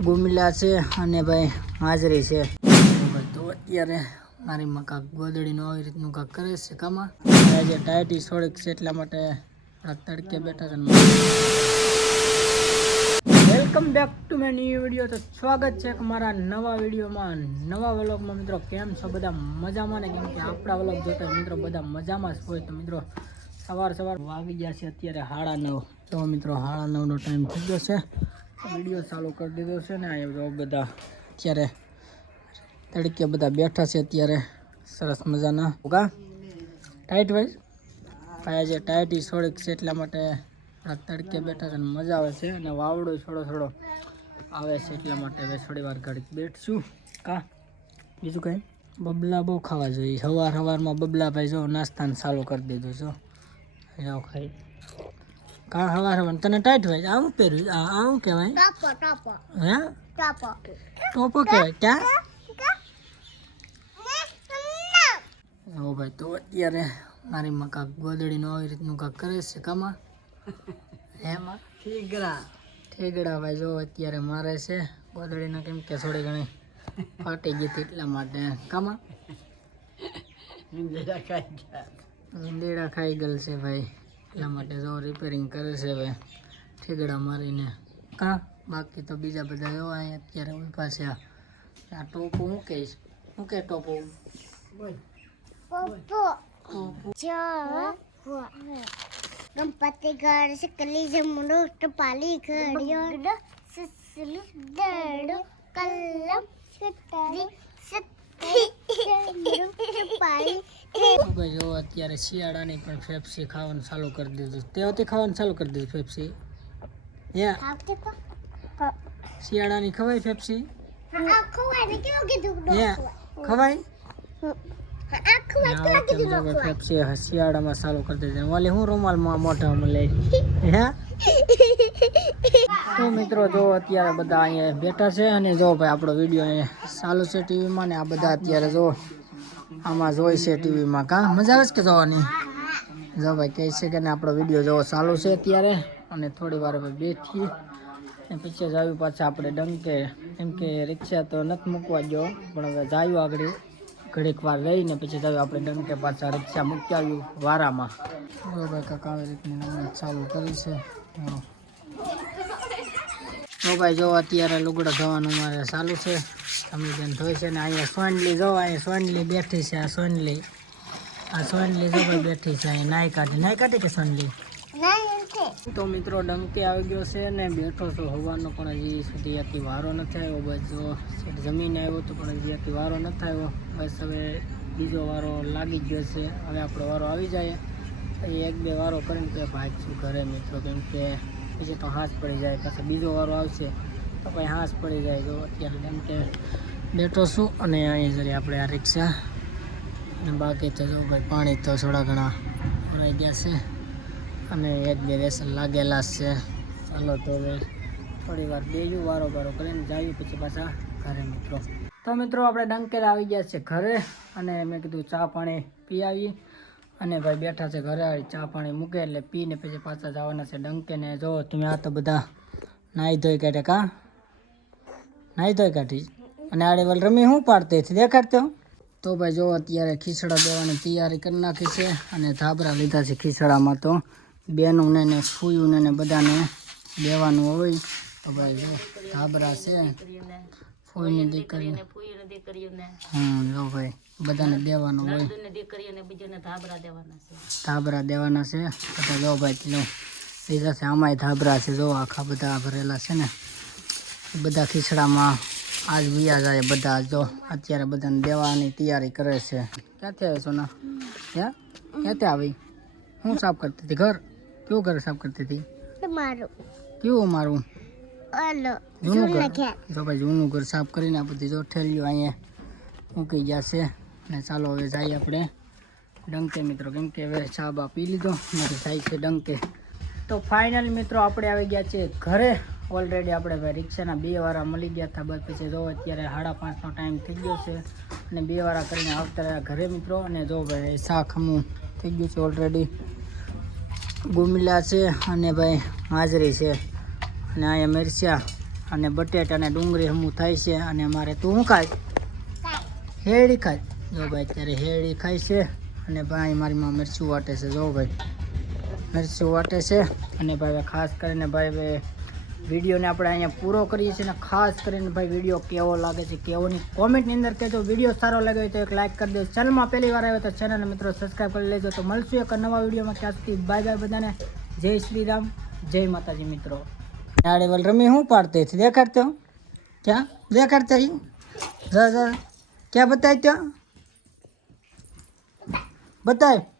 ગુમલા છે અને ભાઈ હાજરી છે. તો અત્યારે મારી માં કાંક ગોદડીનું આવી રીતનું કાંક કરે છે કામાં. આજે ટાયટી થોડીક છે એટલા માટે તડકે બેઠા છે welcome back to my new video. તો સ્વાગત છે મારા નવા વિડીયોમાં. નવા વ્લોગમાં મિત્રો કેમ છો? બધા મજામાં ને? કેમ કે આપણા વ્લોગ જોતા મિત્રો બધા મજામાં જ હોય. તો મિત્રો સવાર સવાર વાગી ગયા છે અત્યારે હાડા નવ. તો મિત્રો હાડા નવનો ટાઈમ થઈ ગયો છે. વીડિયો ચાલુ કરી દીધો છે ને, અહીંયા જો બધા અત્યારે તડકે બધા બેઠા છે અત્યારે. સરસ મજાના. કા ટાઈટ વાઈઝ ભાઈ જે ટાઈટી છોડીક છે એટલા માટે તડકે બેઠા છે અને મજા આવે છે અને વાવડો થોડો થોડો આવે છે એટલા માટે હવે થોડી વાર ઘડીક બેઠશું. કા, બીજું કંઈ? બબલા બહુ ખાવા જોઈએ. સવાર સવારમાં બબલા ભાઈ જો નાસ્તાને ચાલુ કરી દીધું છો. જાઓ ખાઈ. કા સવાર સવાર તને ટાઈટ હોય આવું પહેર્યું આ આવું કહેવાય. Tapo, tapo, હે. ટોપો. કહેવાય. ક્યાં? ઓ ભાઈ તો અત્યારે મારી માં કાંક ગોદડીનું આવી રીતનું કાંક કરે છે કામાં? એમાં ઠેગડા. ઠેગડા ભાઈ જો અત્યારે મારે છે ગોદડીના કેમ કે થોડી ઘણી ફાટી ગઈ હતી એટલા માટે. કામાં? ઈંદેડા ખાઈ ગયેલ છે ભાઈ. એટલા માટે જો રિપેરિંગ કરે છે હવે ઠીગડા મારીને કા બાકી તો બીજા બધા જો અહીં અત્યારે ઊભા છે આ આ ટોપો હું કહીશ હું કે ટોપો Popo. Ja. ગણપતિ ઘર શકલી જમણો ટપાલી ઘડિયો સસલું દડો કલમ સતરી સતરી ટપાલી ભાઈ જો અત્યારે શિયાળાની પણ ફેફસી ખાવાનું ચાલુ કરી દીધું. તે વખતે ખાવાનું ચાલુ કરી દીધું ફેફસી હે? શિયાળાની ખવાય હે ખવાય ભાઈ શિયાળામાં ચાલુ કરી દીધું. ઓલી હું રૂમાલમાં મોઢામાં લઈ હે? તો મિત્રો જો અત્યારે બધા અહીંયા બેઠા છે અને જો ભાઈ આપણો વીડિયો ચાલુ છે ટીવીમાં ને આ બધા અત્યારે જો આમાં જોઈ છે ટીવીમાં કા? મજા આવે છે કે જોવાની? જો ભાઈ કહે છે કે આપણો વીડિયો જોવો ચાલુ છે અત્યારે. અને થોડી વાર હવે બેઠી અને પછી જ પાછા આપણે ડંકે. એમ કે રિક્ષા તો નથી મૂકવા જો પણ હવે જાયું આગળ. ઘડીક વાર રહીને પછી જ આપણે ડંકે પાછા રિક્ષા મૂકી આવ્યું વારામાં. ભાઈ કાકા આવી રીતની ચાલુ કરી છે. તો ભાઈ જો અત્યારે લુગડા ધોવાનું મારે ચાલુ છે. સમીબેન ધોઈ છે ને અહીંયા સોનલી જો અહીંયા સોનલી બેઠી છે આ સોનલી. આ સોનલી જો ભાઈ બેઠી છે અહીંયા નાઈ કાઢે. નાઈ કાઢી કે સોનલી? તો મિત્રો ડમકી આવી ગયો છે ને બેઠો છો હોવાનો પણ હજી સુધી આથી વારો નથી આવ્યો. બસ જો જમીન આવ્યો તો પણ હજી આથી વારો નથી આવ્યો. બસ હવે બીજો વારો લાગી ગયો છે. હવે આપણો વારો આવી જાય. એક બે વારો કરીને કે ભાગશું ઘરે મિત્રો કેમ કે પછી તો હાંસ પડી જાય, પછી બીજો વારો આવશે તો પછી હાંસ પડી જાય. જો અત્યારે ડંકે બેઠો છું અને અહીં જરી આપણે આ રિક્ષા અને બાકી તો જો ભાઈ પાણી તો થોડા ઘણા ભરાઈ ગયા છે અને એક બે વ્યસન લાગેલા છે. ચાલો તો હવે થોડી વાર બેજું વારો વારો કરીને જાયું પછી પાછા ઘરે મિત્રો. તો મિત્રો આપણે ડંકેલા આવી ગયા છે ઘરે અને મેં કીધું ચા પાણી પી આવી અને ભાઈ બેઠા છે ઘરે ચા પાણી મૂકે એટલે પીને પછી પાછા જવાના છે ડંકે ને જો તમે આ તો બધા નાહી ધોઈ કાઢે કા? નાહી ધોઈ કાઢી? અને આડે વલ રમી શું પાડતી? હતી દેખાડતો તો ભાઈ જો અત્યારે ખીચડા દેવાની તૈયારી કરી નાખી છે અને ધાબરા લીધા છે ખીચડામાં તો. બેનું ને ને ફૂયું ને ને બધાને દેવાનું હોય. તો ભાઈ જો ધાબરા છે. ફૂઈની દીકરી હમ જો ભાઈ. બધાને દેવાનું હોય. ધાબરા દેવાના છે. બધા જો ભાઈ લો લીધા છે આમાંય ધાબરા છે. જો આખા બધા ભરેલા છે ને. બધા ખીચડામાં આજ વિયા જાય બધા. જો અત્યારે બધાને દેવાની તૈયારી કરે છે. ક્યાંથી આવે સોના? હે ક્યાંથી આવી? હું સાફ કરતી હતી ઘર? કેવું ઘર સાફ કરતી હતી? કેવું મારું? જૂનું ઘર. જો ભાઈ જૂનું ઘર સાફ કરીને આ બધી જો ઠેલીઓ અહીંયા મૂકી ગયા છે. અને ચાલો હવે જઈએ આપણે ડંકે મિત્રો કેમ કે હવે ચા બા પી લીધો નથી જાય છે ડંકે. તો ફાઇનલ મિત્રો આપણે આવી ગયા છે ઘરે. ઓલરેડી આપણે ભાઈ રિક્ષાના બે વારા મળી ગયા હતા બસ પછી જો અત્યારે સાડા પાંચનો ટાઈમ થઈ ગયો છે. અને બે વારા કરીને આવતા રહ્યા ઘરે મિત્રો અને જો ભાઈ શાક હમું થઈ ગયું છે ઓલરેડી ગુમલા છે અને ભાઈ હાજરી છે. અને અહીંયા મિરચા અને બટેટા અને ડુંગળી હમું થાય છે. અને અમારે તું હું ખાય? હેડી ખાય. જો ભાઈ, અત્યારે હેડી ખાય છે અને ભાઈ મારી માં મરચું વાટે છે. જો ભાઈ, મરચું વાટે છે અને ભાઈ ખાસ કરીને ભાઈ વિડીયોને આપણે અહીંયા પૂરો કરીએ છીએ અને ખાસ કરીને ભાઈ વીડિયો કેવો લાગે છે કેવોની કોમેન્ટની અંદર કહેજો. વીડિયો સારો લાગે તો એક લાઇક કરી દેજો. ચેનલમાં પહેલી વાર આવ્યો તો ચેનલને મિત્રો સબસ્ક્રાઈબ કરી લેજો. તો મળશું એક નવા વિડીયોમાં ક્યાંથી સુધી બાય બાય બધાને. જય શ્રી રામ. જય માતાજી મિત્રો. આડેવલ રમી શું પાડતી? દેખાડતો? ક્યાં? દેખાડતા ક્યાં બતાય ત્યાં? બતાય.